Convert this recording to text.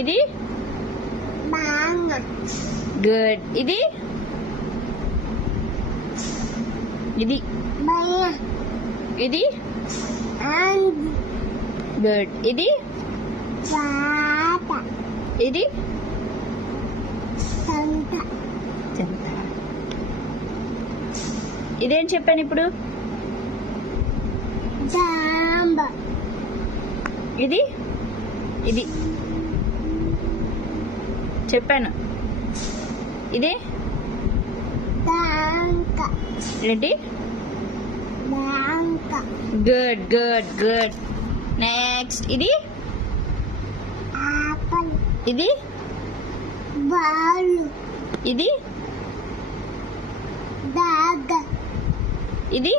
ఇది banana, good. ఇది ఇది banana, ఇది and గుడ్. ఇది pata, ఇది santa, చెంత. ఇదేం చెప్పాను ఇప్పుడు? jamba, ఇది ఇది చెప్పాను. ఇది banka, ఏంటి? banka, good good good. Next ఇది apple, ఇది ball, ఇది dog, ఇది